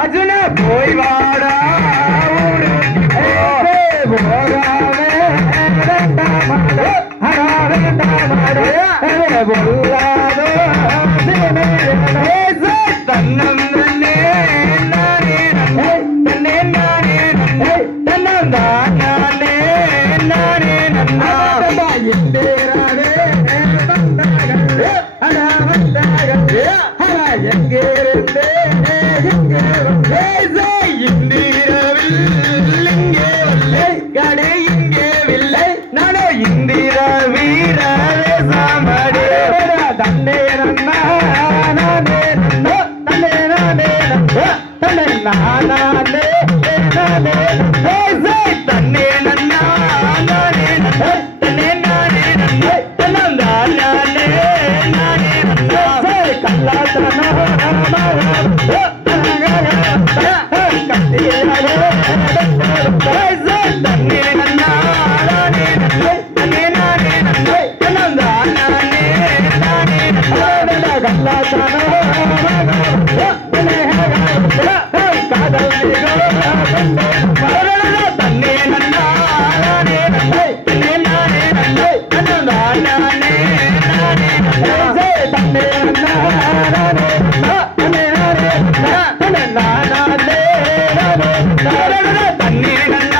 அர்ஜுன போய் வாடா தன்னம் தன்னே நானே தன்னே நானே தன்னம் தானே நானே நன்னா இந்தேரானே அடா வந்தாயே அடா எங்கேருந்தே எங்கே வந்தே இந்திரவில் இங்கே வல்லை கடை இங்கே வில்லை நானே இந்திர வீரே சாமடே தன்னே நன்னா நானே நன்னா தன்னே நானே நன்னா தன்னே நானே நானே தன்னே நன்னா நானே நன்னா தன்னே நானே நன்னா தன்னந்தா நானே நானே நன்னா கல்லாத்தனா தன்னே நன்னா நானே நன்னா தன்னே நானே நன்னா தன்னந்தா நானே நானே நன்னா கல்லாத்தனா காதல் தன்னே நன்னா நானே நன்னா தன்னே நானே நன்னா தன்னந்தா நானே நானே நன்னா தன்னே நன்னா நானே நன்னா தன்னே நானே நன்னா தன்னே நானே நானே தன்னே நன்னா